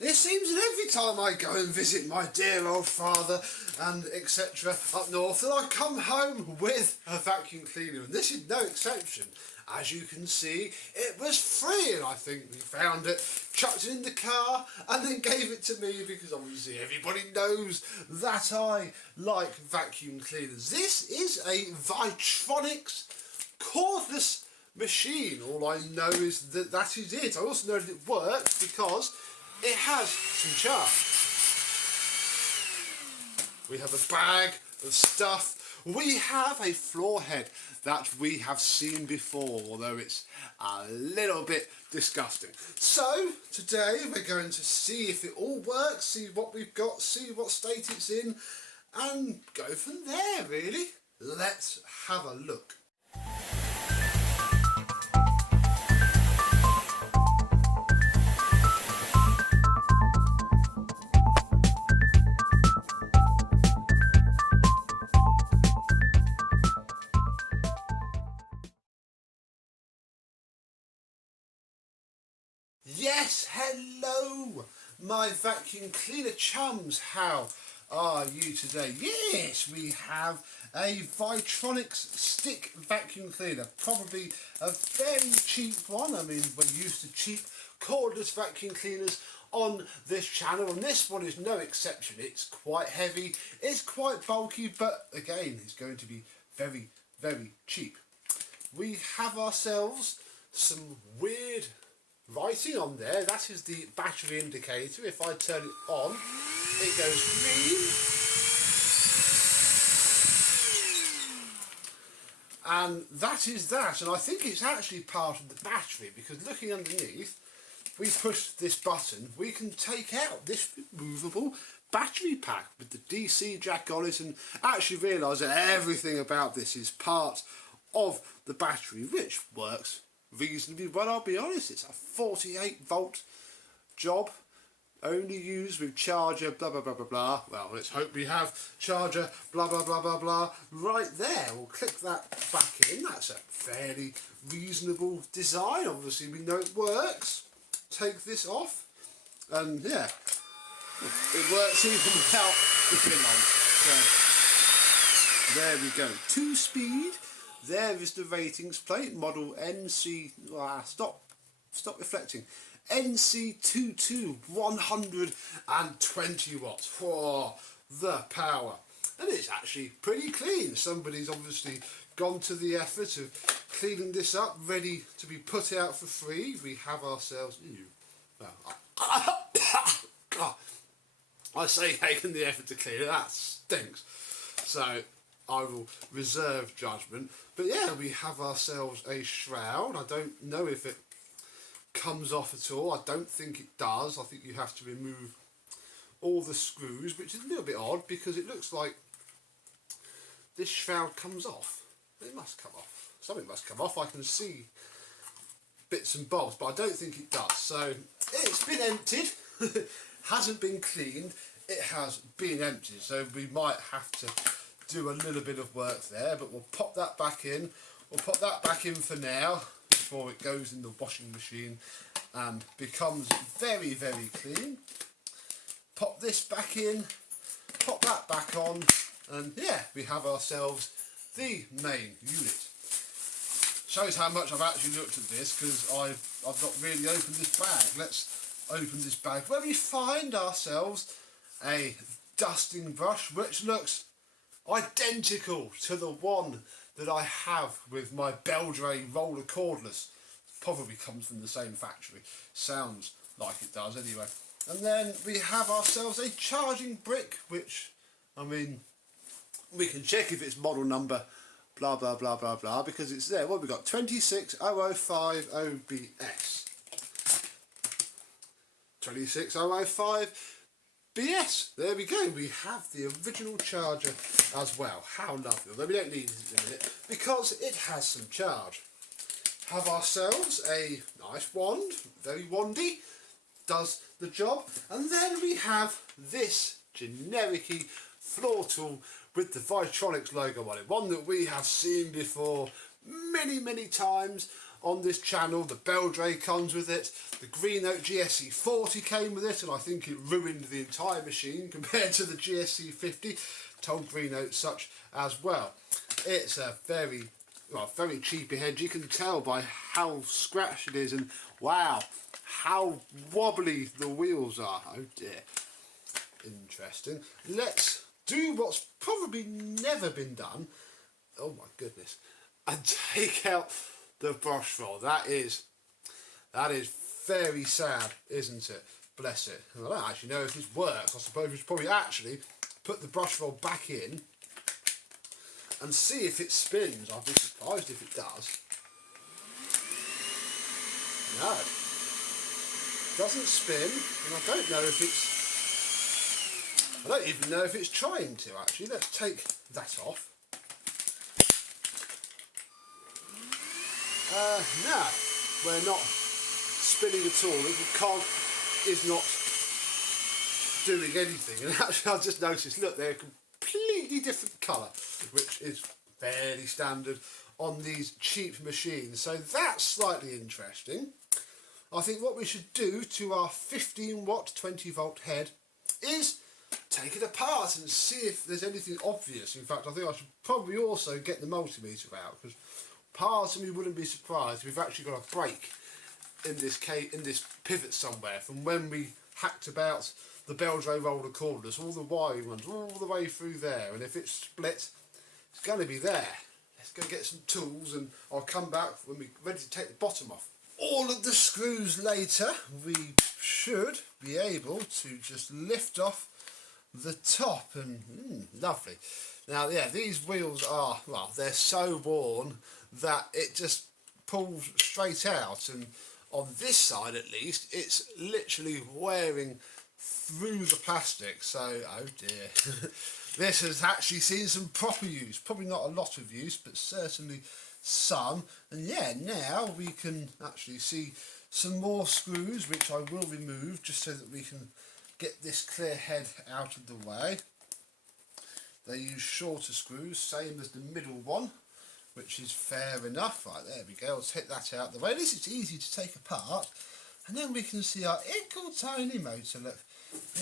It seems that every time I go and visit my dear old father and etc. up north that I come home with a vacuum cleaner, and this is no exception. As you can see, it was free, and I think we found it, chucked it in the car and then gave it to me because obviously everybody knows that I like vacuum cleaners. This is a Vytronix cordless machine. All I know is that that is it. I also know that it works because it has some charge. We have a bag of stuff. We have a floor head that we have seen before, although it's a little bit disgusting. So today we're going to see if it all works, see what we've got, see what state it's in, and go from there really. Let's have a look. Yes, hello, my vacuum cleaner chums. How are you today? Yes, we have a Vytronix stick vacuum cleaner. Probably a very cheap one. I mean, we're used to cheap cordless vacuum cleaners on this channel, and this one is no exception. It's quite heavy, it's quite bulky, but again, it's going to be very, very cheap. We have ourselves some weird writing on there. That is the battery indicator. If I turn it on, it goes green, and that is that. And I think it's actually part of the battery, because looking underneath, we push this button, we can take out this removable battery pack with the DC jack on it, and actually realise that everything about this is part of the battery, which works reasonably well. I'll be honest, it's a 48 volt job, only used with charger blah blah blah blah blah. Well, let's hope we have charger blah blah blah blah blah right there. We'll click that back in. That's a fairly reasonable design. Obviously we know it works. Take this off, and yeah, it works even without the pin on. So there we go, 2-speed. There is the ratings plate, model NC, stop reflecting, NC22 120 watts for the power. And it's actually pretty clean. Somebody's obviously gone to the effort of cleaning this up, ready to be put out for free. We have ourselves, I say taking the effort to clean it, that stinks. So I will reserve judgment. But yeah, we have ourselves a shroud. I don't know if it comes off at all. I don't think it does. I think you have to remove all the screws, which is a little bit odd because it looks like this shroud comes off. It must come off. Something must come off. I can see bits and bobs, but I don't think it does. So it's been emptied. Hasn't been cleaned. It has been emptied. So we might have to do a little bit of work there, but we'll pop that back in. We'll put that back in for now before it goes in the washing machine and becomes very, very clean. Pop this back in, pop that back on, and yeah, we have ourselves the main unit. Shows how much I've actually looked at this, because I've not really opened this bag. Let's open this bag where we find ourselves a dusting brush, which looks identical to the one that I have with my Beldray roller cordless. Probably comes from the same factory. Sounds like it does anyway. And then we have ourselves a charging brick, which, I mean, we can check if it's model number blah blah blah blah blah, because it's there. What have we got? 26005 OBS. 26005 BS. There we go. We have the original charger as well. How lovely. Although we don't need it in a minute because it has some charge. Have ourselves a nice wand, very wandy, does the job. And then we have this generic-y floor tool with the Vytronix logo on it. One that we have seen before many, many times on this channel. The Beldray comes with it, the Green Oak GSC40 came with it, and I think it ruined the entire machine compared to the GSC50. Told Green Oak such as well. It's a very cheapy head. You can tell by how scratched it is, and wow, how wobbly the wheels are. Oh dear. Interesting. Let's do what's probably never been done. Oh my goodness. And take out the brush roll. That is very sad, isn't it? Bless it. I don't actually know if this works. I suppose we should probably actually put the brush roll back in and see if it spins. I'd be surprised if it does. No. It doesn't spin, and I don't know if it's... I don't even know if it's trying to, actually. Let's take that off. No, we're not spinning at all. Is not doing anything. And actually I've just noticed, look, they're a completely different colour, which is fairly standard on these cheap machines. So that's slightly interesting. I think what we should do to our 15 watt 20 volt head is take it apart and see if there's anything obvious. In fact, I think I should probably also get the multimeter out, because part of me wouldn't be surprised if we've actually got a break in this pivot somewhere from when we hacked about the Beldray roller cordless, all the wiring runs all the way through there, and if it's split, it's going to be there. Let's go get some tools, and I'll come back when we're ready to take the bottom off. All of the screws later, we should be able to just lift off the top, and lovely. Now, yeah, these wheels are, well, they're so worn that it just pulls straight out, and on this side at least, it's literally wearing through the plastic. So, oh dear. This has actually seen some proper use. Probably not a lot of use, but certainly some. And yeah, now we can actually see some more screws, which I will remove just so that we can get this clear head out of the way. They use shorter screws, same as the middle one, which is fair enough. Right, there we go. Let's take that out of the way. At least it's easy to take apart. And then we can see our little tiny motor. Look,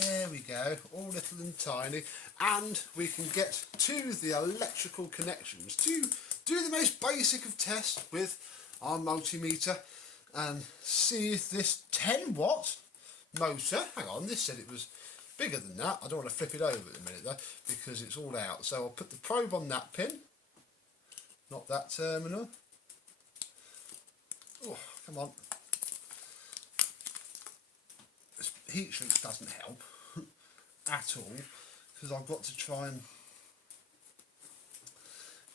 there we go, all little and tiny. And we can get to the electrical connections to do the most basic of tests with our multimeter and see if this 10 watt motor, hang on, this said it was bigger than that. I don't want to flip it over at the minute though, because it's all out. So I'll put the probe on that pin, not that terminal. Oh, come on. This heat shrink doesn't help at all, because I've got to try and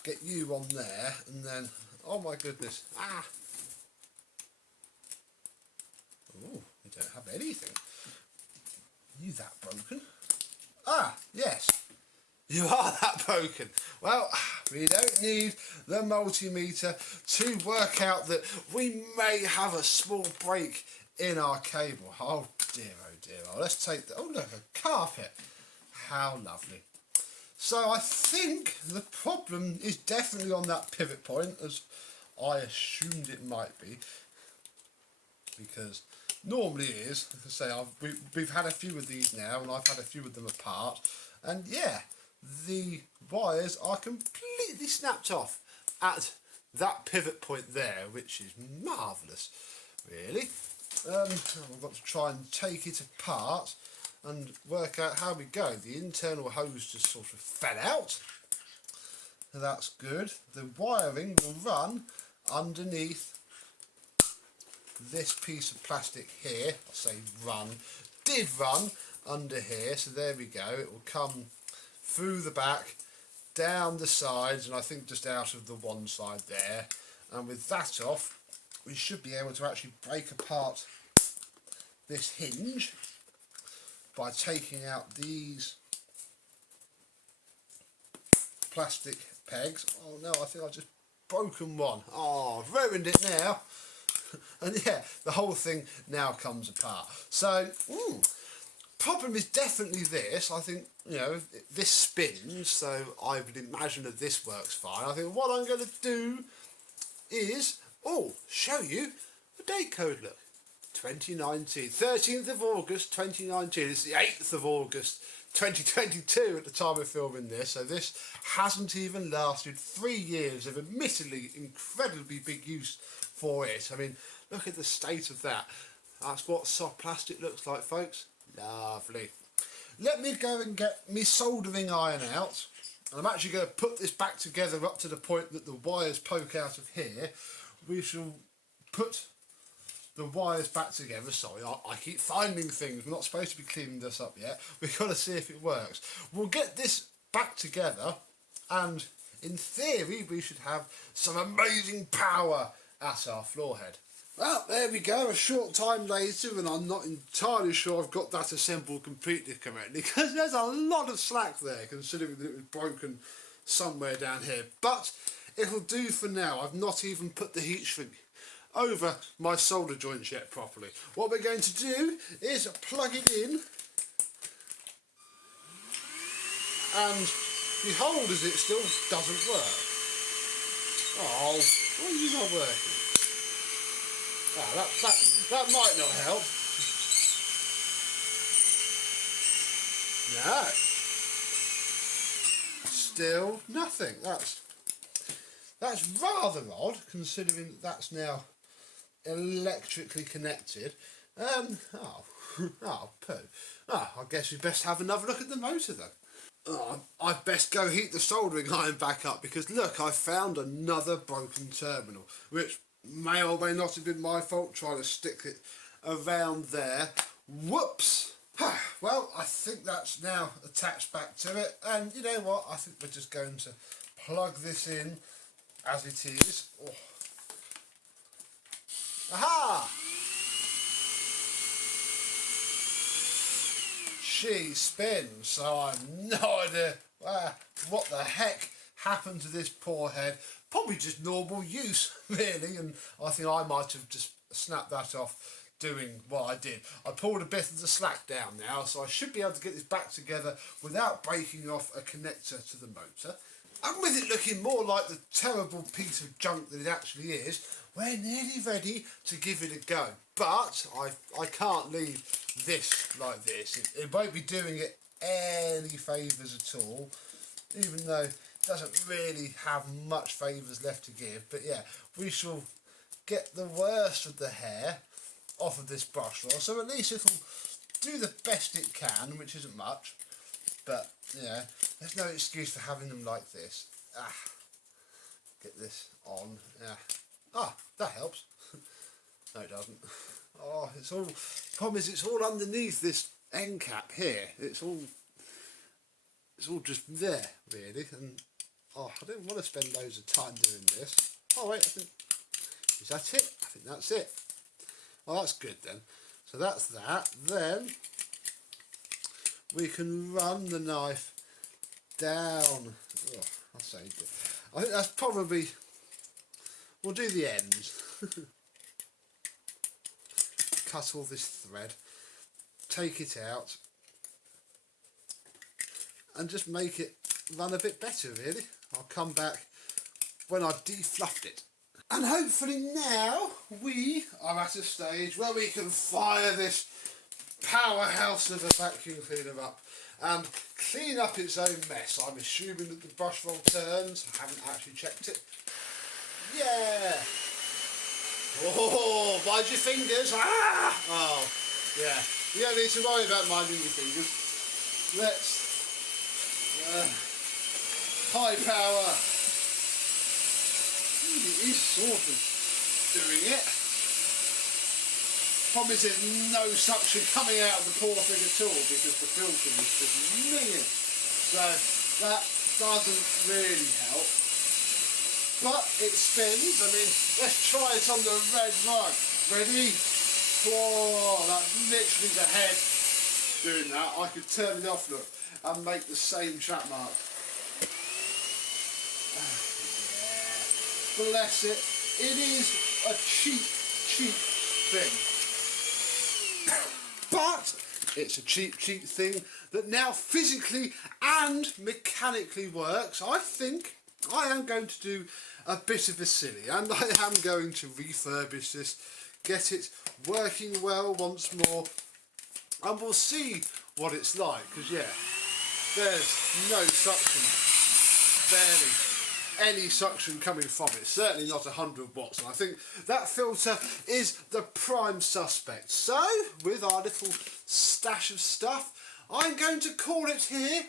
get you on there, and then, oh my goodness, oh, we don't have anything. You that broken? Yes, you are that broken. Well, we don't need the multimeter to work out that we may have a small break in our cable. Oh dear, oh dear. Oh, let's take the, oh look, a carpet. How lovely. So I think the problem is definitely on that pivot point, as I assumed it might be, because normally it is. Like I say, we've had a few of these now, and I've had a few of them apart, and yeah, the wires are completely snapped off at that pivot point there, which is marvellous, really. I've got to try and take it apart and work out how we go. The internal hose just sort of fell out, so that's good. The wiring will run underneath this piece of plastic here. I say run, did run under here, so there we go. It will come through the back, down the sides, and I think just out of the one side there. And with that off, we should be able to actually break apart this hinge by taking out these plastic pegs. Oh no, I think I've just broken one. Oh, I've ruined it now. And yeah, the whole thing now comes apart. So, problem is definitely this. I think, you know, this spins, so I would imagine that this works fine. I think what I'm going to do is Oh, show you the date code, look. 2019, 13th of August 2019. It's the 8th of August 2022 at the time of filming this, so this hasn't even lasted 3 years of admittedly incredibly big use for it. I mean, look at the state of that. That's what soft plastic looks like, folks. Lovely. Let me go and get me soldering iron out. I'm actually going to put this back together up to the point that the wires poke out of here. We shall put the wires back together. Sorry, I keep finding things. We're not supposed to be cleaning this up yet. We've got to see if it works. We'll get this back together, and in theory we should have some amazing power at our floor head. Well, there we go, a short time later, and I'm not entirely sure I've got that assembled completely correctly, because there's a lot of slack there, considering that it was broken somewhere down here. But it'll do for now. I've not even put the heat shrink over my solder joints yet properly. What we're going to do is plug it in, and behold, as it still doesn't work. Oh, why is it not working? Ah, that might not help. No. Still nothing. That's rather odd, considering that's now electrically connected. I guess we best have another look at the motor then. I'd best go heat the soldering iron back up, because look, I found another broken terminal, which may or may not have been my fault trying to stick it around there. Whoops! Well, I think that's now attached back to it, and you know what, I think we're just going to plug this in as it is. Oh. Aha! She spins, so I've no idea what the heck happened to this poor head. Probably just normal use, really, and I think I might have just snapped that off doing what I did. I pulled a bit of the slack down now, so I should be able to get this back together without breaking off a connector to the motor. And with it looking more like the terrible piece of junk that it actually is, we're nearly ready to give it a go. But I can't leave this like this. It won't be doing it any favours at all, even though it doesn't really have much favours left to give. But yeah, we shall get the worst of the hair off of this brush roll, so at least it'll do the best it can, which isn't much. But yeah, there's no excuse for having them like this. Get this on. Yeah. That helps. No, it doesn't. Oh, it's all. Problem is, it's all underneath this end cap here. It's all just there, really. And I don't want to spend loads of time doing this. Oh wait, is that it? I think that's it. Oh, that's good then. So that's that. Then we can run the knife down. Oh, I think that's probably. We'll do the ends. Cut all this thread, take it out, and just make it run a bit better, really. I'll come back when I've defluffed it. And hopefully now we are at a stage where we can fire this powerhouse of a vacuum cleaner up and clean up its own mess. I'm assuming that the brush roll turns. I haven't actually checked it. Yeah! Oh, mind your fingers! Ah! Oh, yeah. You don't need to worry about minding your fingers. Let's... high power. It is sort of doing it. Problem is there's no suction coming out of the poor thing at all, because the filter is just minging. So that doesn't really help. But it spins. I mean, let's try it on the red rug. Ready? Whoa, that's literally the head doing that. I could turn it off, look, and make the same track mark. Yeah. Bless it. It is a cheap thing. But it's a cheap thing that now physically and mechanically works. I think I am going to do a bit of a silly, and I am going to refurbish this, get it working well once more, and we'll see what it's like, because yeah, there's no suction, barely any suction coming from it, certainly not 100 watts, and I think that filter is the prime suspect. So, with our little stash of stuff, I'm going to call it here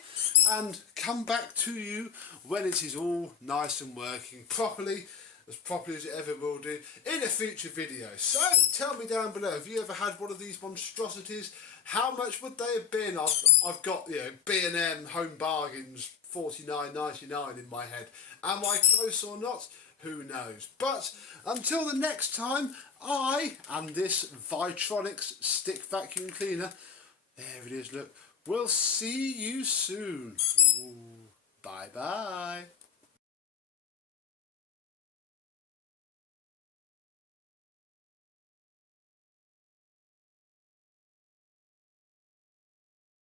and come back to you when it is all nice and working properly as it ever will do in a future video. So tell me down below, have you ever had one of these monstrosities? How much would they have been? I've got, you know, B&M Home Bargains $49.99 in my head. Am I close or not? Who knows? But until the next time, I and this Vytronix stick vacuum cleaner, there it is, look, we'll see you soon. Bye bye.